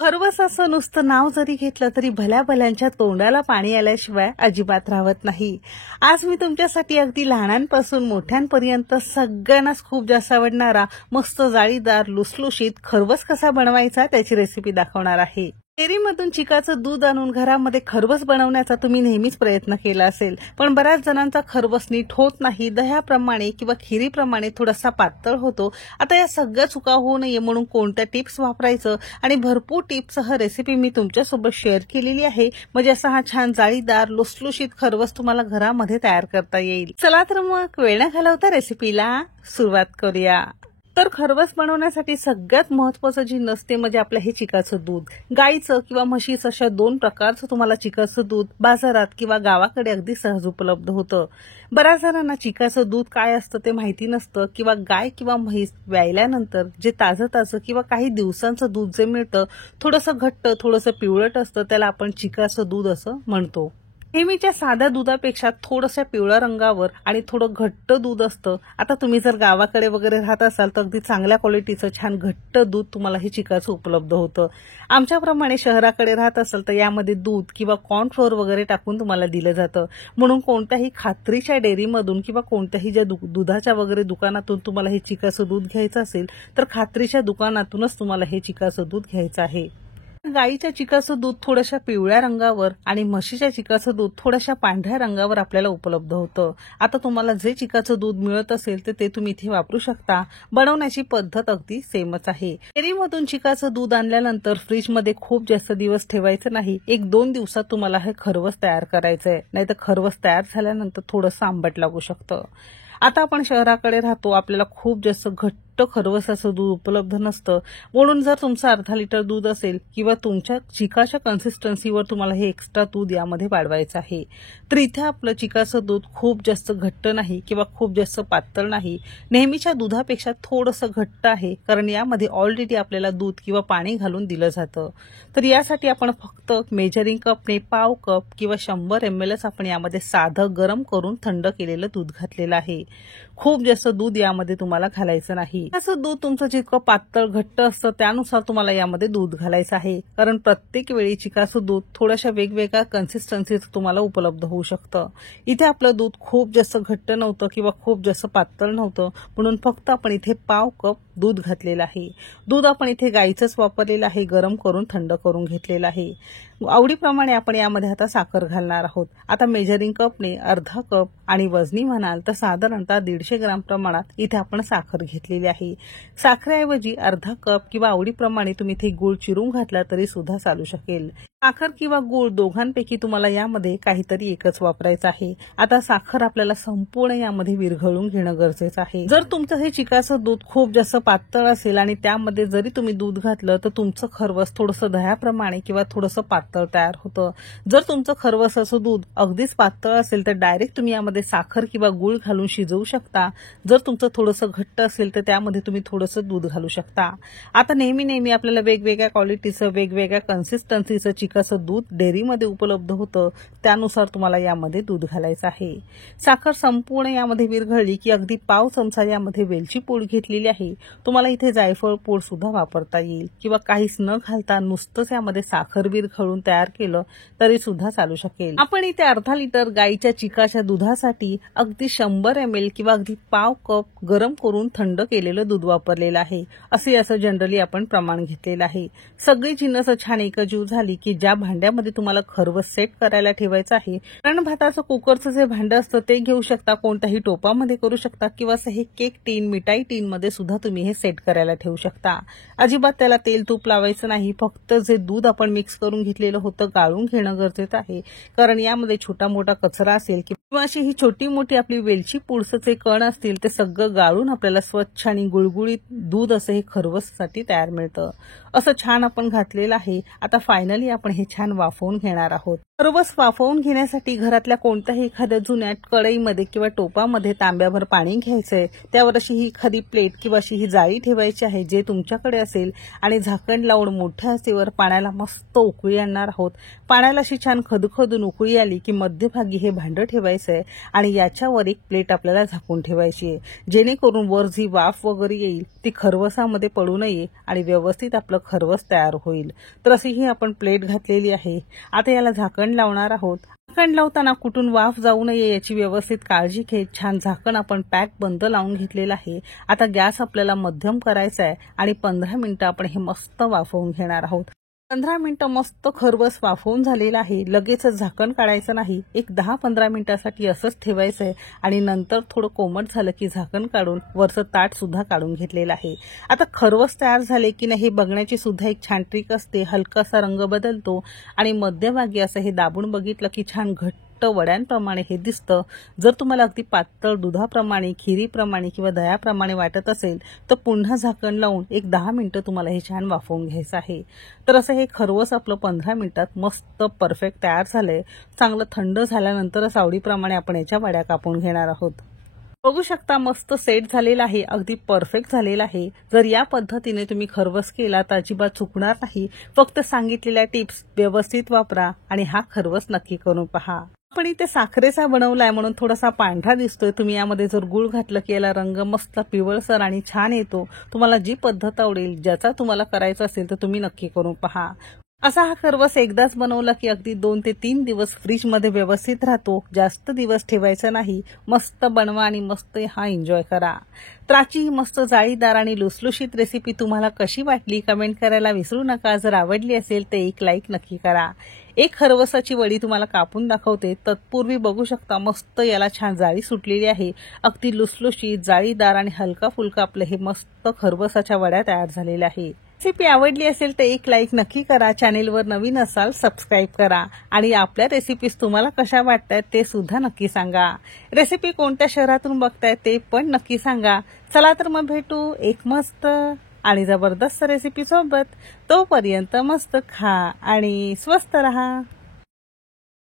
खरवस असं नुसतं नाव जरी घेतलं तरी भल्या भल्यांच्या तोंडाला पाणी आल्याशिवाय अजिबात राहत नाही। आज मी तुमच्यासाठी अगदी लहानांपासून मोठ्यांपर्यंत सगळ्यांनाच खूप जास्त आवडणारा मस्त जाळीदार लुसलुशीत खरवस कसा बनवायचा त्याची रेसिपी दाखवणार आहे। डेअरीमधून चिकाचं दूध आणून घरामध्ये खरवस बनवण्याचा तुम्ही नेहमीच प्रयत्न केला असेल, पण बऱ्याच जणांचा खरवस नीट होत नाही, दह्याप्रमाणे किंवा खिरीप्रमाणे थोडासा पातळ होतो। आता या सगळ्या चुका होऊ नये म्हणून कोणत्या टिप्स वापरायचं आणि भरपूर टिप्ससह रेसिपी मी तुमच्यासोबत शेअर केलेली आहे, म्हणजे असा हा छान जाळीदार लुसलुशीत खरवस तुम्हाला घरामध्ये तयार करता येईल। चला तर मग वेळ न घालवता रेसिपीला सुरुवात करूया। तर खरवस बनवण्यासाठी सगळ्यात महत्त्वाचं जी नसते म्हणजे आपलं हे चिकाचं दूध। गाईचं किंवा म्हशीचं अशा दोन प्रकारचं तुम्हाला चिकाचं दूध बाजारात किंवा गावाकडे अगदी सहज उपलब्ध होतं। बऱ्याच जणांना चिकाचं दूध काय असतं ते माहिती नसतं, किंवा गाय किंवा म्हैस व्यायल्यानंतर जे ताजं किंवा काही दिवसांचं दूध जे मिळतं थोडंसं घट्ट थोडंसं पिवळट असतं, त्याला आपण चिकाचं दूध असं म्हणतो। नेहमीच्या साध्या दुधापेक्षा थोडंसं पिवळ्या रंगावर आणि थोडं घट्ट दूध असतं। आता तुम्ही जर गावाकडे वगैरे राहत असाल तर अगदी चांगल्या क्वालिटीचं छान घट्ट दूध तुम्हाला हे चिकाचं उपलब्ध होतं। आमच्याप्रमाणे शहराकडे राहत असाल तर यामध्ये दूध किंवा कॉर्नफ्लोअर वगैरे टाकून तुम्हाला दिलं जातं, म्हणून कोणत्याही खात्रीच्या डेअरीमधून किंवा कोणत्याही ज्या दुधाच्या वगैरे दुकानातून तुम्हाला हे चिकाचं दूध घ्यायचं असेल तर खात्रीच्या दुकानातूनच तुम्हाला हे चिकाचं दूध घ्यायचं आहे। गाईच्या चिकाचं दूध थोड्याशा पिवळ्या रंगावर आणि म्हशीच्या चिकाचं दूध थोड्याशा पांढऱ्या रंगावर आपल्याला उपलब्ध होतं। आता तुम्हाला जे चिकाचं दूध मिळत असेल ते तुम्ही इथे वापरू शकता। बनवण्याची पद्धत अगदी सेमच आहे। डेअरीमधून चिकाचं दूध आणल्यानंतर फ्रीजमध्ये खूप जास्त दिवस ठेवायचं नाही, 1-2 दिवसात तुम्हाला हे खरवस तयार करायचंय, नाहीतर खरवस तयार झाल्यानंतर थोडंसं आंबट लागू शकतं। आता आपण शहराकडे राहतो, आपल्याला खूप जास्त घट्ट खरवसाचं दूध उपलब्ध नसतं, म्हणून जर तुमचं अर्धा लिटर दूध असेल किंवा तुमच्या चिकाच्या कन्सिस्टन्सीवर तुम्हाला हे एक्स्ट्रा दूध यामध्ये वाढवायचं आहे, तर इथे आपलं चिकाचं दूध खूप जास्त घट्ट नाही किंवा खूप जास्त पातळ नाही, नेहमीच्या दुधापेक्षा थोडंसं घट्ट आहे, कारण यामध्ये ऑलरेडी आपल्याला दूध किंवा पाणी घालून दिलं जातं। तर यासाठी आपण फक्त मेजरिंग कपने पाव कप किंवा 100 ml आपण यामध्ये साधं गरम करून थंड केलेलं दूध घातलेलं आहे। खूप जास्त दूध यामध्ये तुम्हाला घालायचं नाही। असं दूध तुमचं जितकं पातळ घट्ट असतं त्यानुसार तुम्हाला यामध्ये दूध घालायचं आहे, कारण प्रत्येक वेळी चिकाचं दूध थोड्याशा वेगवेगळ्या कन्सिस्टन्सीचं तुम्हाला उपलब्ध होऊ शकतं। इथे आपलं दूध खूप जास्त घट्ट नव्हतं किंवा खूप जास्त पातळ नव्हतं, म्हणून फक्त आपण इथे पाव कप दूध घातलेलं आहे। दूध आपण इथे गाईचंच वापरलेलं आहे, गरम करून थंड करून घेतलेलं आहे। आवडीप्रमाणे आपण यामध्ये आता साखर घालणार आहोत। आता मेजरिंग कपने अर्धा कप आणि वजनी म्हणाल तर साधारणतः 150 ग्राम प्रमाणात इथे आपण साखर घेतलेली आहे। साखरेऐवजी अर्धा कप किंवा आवडीप्रमाणे तुम्ही इथे गूळ चिरून घातला तरी सुद्धा चालू शकेल। साखर किंवा गूळ दोघांपैकी तुम्हाला यामध्ये काहीतरी एकच वापरायचं आहे। आता साखर आपल्याला संपूर्ण यामध्ये विरघळून घेणं गरजेचं आहे। जर तुमचं हे चिकाचं दूध खूप जास्त पातळ असेल आणि त्यामध्ये जरी तुम्ही दूध घातलं तर तुमचं खरवस थोडंसं दह्याप्रमाणे किंवा थोडंसं पातळ तयार होतं। जर तुमचं खरवसाचं दूध अगदीच पातळ असेल तर डायरेक्ट तुम्ही यामध्ये साखर किंवा गूळ घालून शिजवू शकता। जर तुमचं थोडंसं घट्ट असेल तर त्यामध्ये तुम्ही थोडंसं दूध घालू शकता। आता नेहमी आपल्याला वेगवेगळ्या क्वालिटीचं वेगवेगळ्या कन्सिस्टन्सीचं चिकाचं दूध डेअरीमध्ये उपलब्ध होतं, त्यानुसार तुम्हाला यामध्ये दूध घालायचं आहे। साखर संपूर्ण यामध्ये विरघळली की अगदी पाव चमचा यामध्ये वेलची पूड घेतलेली आहे। तुम्हाला इथे जायफळ पूड सुद्धा वापरता येईल, किंवा काहीच न घालता नुसतंच यामध्ये साखर विरघळून तयार केलं तरी सुद्धा चालू शकेल। आपण इथे अर्धा लिटर गाईच्या चिकाच्या दुधासाठी अगदी 100 ml किंवा अगदी पाव कप गरम करून थंड केलेलं दूध वापरलेलं आहे। असे याचं जनरली आपण प्रमाण घेतलेलं आहे। सगळी जिन्नस छान एकजीव झाली की ज्या भांड्यामध्ये तुम्हाला खरवस सेट करायला ठेवायचं आहे, वरण भाताचं कुकरचं जे भांडं असतं ते घेऊ शकता, कोणत्याही टोपामध्ये करू शकता, किंवा असं हे केक टीन मिठाई टीन मध्ये सुद्धा तुम्ही हे सेट करायला ठेवू शकता। अजिबात त्याला तेल तूप लावायचं नाही, फक्त जे दूध आपण मिक्स करून घेतलेलं होतं गाळून घेणं गरजेचं आहे, कारण यामध्ये छोटा मोठा कचरा असेल किंवा अशी ही छोटी मोठी आपली वेलची पूडचं जे कण असतील ते सगळं गाळून आपल्याला स्वच्छ आणि गुळगुळीत दूध असं हे खरवससाठी तयार मिळतं। असं छान आपण घातलेलं आहे। आता फायनली आपण आपण हे छान वाफवून घेणार आहोत। खरवस वाफवून घेण्यासाठी घरातल्या कोणत्याही एखाद्या जुन्या कढईमध्ये किंवा टोपामध्ये तांब्याभर पाणी घ्यायचंय। त्यावर अशी ही एखादी प्लेट किंवा अशी ही जाळी ठेवायची आहे जे तुमच्याकडे असेल आणि झाकण लावून मोठ्या आचेवर पाण्याला मस्त उकळी आणणार आहोत। पाण्याला अशी छान खदखदून उकळी आली की मध्यभागी हे भांडं ठेवायचंय आणि याच्यावर एक प्लेट आपल्याला झाकून ठेवायची आहे, जेणेकरून वर जी वाफ वगैरे येईल ती खरवसामध्ये पडू नये आणि व्यवस्थित आपलं खरवस तयार होईल। तर अशी ही आपण प्लेट घातलेली आहे। आता याला झाकण लावणार आहोत। झाकण लावताना कुठून वाफ जाऊ नये याची व्यवस्थित काळजी घेत छान झाकण आपण पॅक बंद लावून घेतलेलं आहे। आता गॅस आपल्याला मध्यम करायचा आहे आणि 15 मिनिटं आपण हे मस्त वाफवून घेणार आहोत। 15 मिनिटं मस्त खरवस वाफवून झालेलं आहे। लगेचच झाकण काढायचं नाही, एक 10-15 मिनिटासाठी असंच ठेवायचंय आणि नंतर थोडं कोमट झालं की झाकण काढून वरचं ताट सुद्धा काढून घेतलेलं आहे। आता खरवस तयार झाले की नाही हे बघण्याची सुद्धा एक छान ट्रिक असते। हलकासा रंग बदलतो आणि मध्यभागी असं हे दाबून बघितलं की छान घट्ट वड्यांप्रमाणे हे दिसतं। जर तुम्हाला अगदी पातळ दुधाप्रमाणे, खिरीप्रमाणे किंवा दह्याप्रमाणे वाटत असेल तर पुन्हा झाकण लावून एक 10 मिनिटं तुम्हाला हे छान वाफवून घ्यायचं आहे। तर असं हे खरवस आपलं 15 मिनिटात मस्त परफेक्ट तयार झालंय। चांगलं थंड झाल्यानंतरच आवडीप्रमाणे आपण याच्या वड्या कापून घेणार आहोत। बघू शकता मस्त सेट झालेला आहे, अगदी परफेक्ट झालेला आहे। जर या पद्धतीने तुम्ही खरवस केला तर अजिबात चुकणार नाही। फक्त सांगितलेल्या टिप्स व्यवस्थित वापरा आणि हा खरवस नक्की करून पहा। पण इथे साखरेचा बनवलाय म्हणून थोडासा पांढरा दिसतोय। तुम्ही यामध्ये जर गुळ घातलं की याला रंग मस्त पिवळसर आणि छान येतो। तुम्हाला जी पद्धत आवडेल, ज्याचा तुम्हाला करायचा असेल तर तुम्ही नक्की करून पहा। असा हा खरवस एकदाच बनवला की अगदी 2 ते 3 दिवस फ्रीज मध्ये व्यवस्थित राहतो। जास्त दिवस ठेवायचा नाही। मस्त बनवा आणि मस्त हा एन्जॉय करा। तर आजची ही मस्त जाळीदार आणि लुसलुशीत रेसिपी तुम्हाला कशी वाटली कमेंट करायला विसरू नका। जर आवडली असेल तर एक लाईक नक्की करा। एक खरवसाची वडी तुम्हाला कापून दाखवते। तत्पूर्वी बघू शकता मस्त याला छान जाळी सुटलेली आहे। अगदी लुसलुशीत जाळीदार आणि हलका फुलका आपलं हे मस्त खरवसाच्या वड्या तयार झालेल्या आहे। रेसिपी आवडली असेल तर एक लाईक नक्की करा। चॅनेलवर नवीन असाल सबस्क्राईब करा आणि आपल्या रेसिपीज तुम्हाला कशा वाटतात ते सुद्धा नक्की सांगा। रेसिपी कोणत्या शहरातून बघताय ते पण नक्की सांगा। चला तर मग भेटू एक मस्त आणि जबरदस्त रेसिपी सोबत। तोपर्यंत मस्त खा आणि स्वस्त रहा।